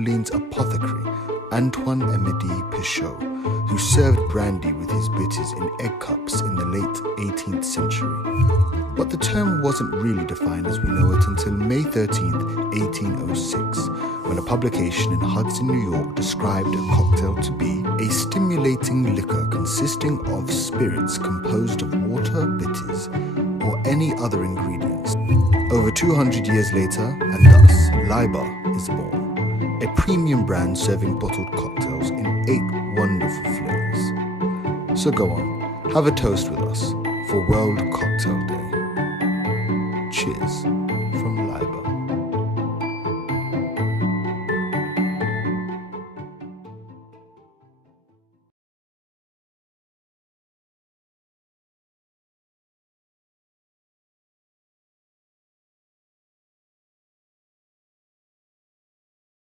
Orleans apothecary Antoine-Amédée Pichot, who served brandy with his bitters in egg cups in the late 18th century. But the term wasn't really defined as we know it until May 13, 1806, when a publication in Hudson, New York described a cocktail to be a stimulating liquor consisting of spirits composed of water, bitters, or any other ingredients. Over 200 years later, and thus, Liber is born, a premium brand serving bottled cocktails in 8 wonderful flavors. So go on, have a toast with us for World Cocktail Day. Cheers.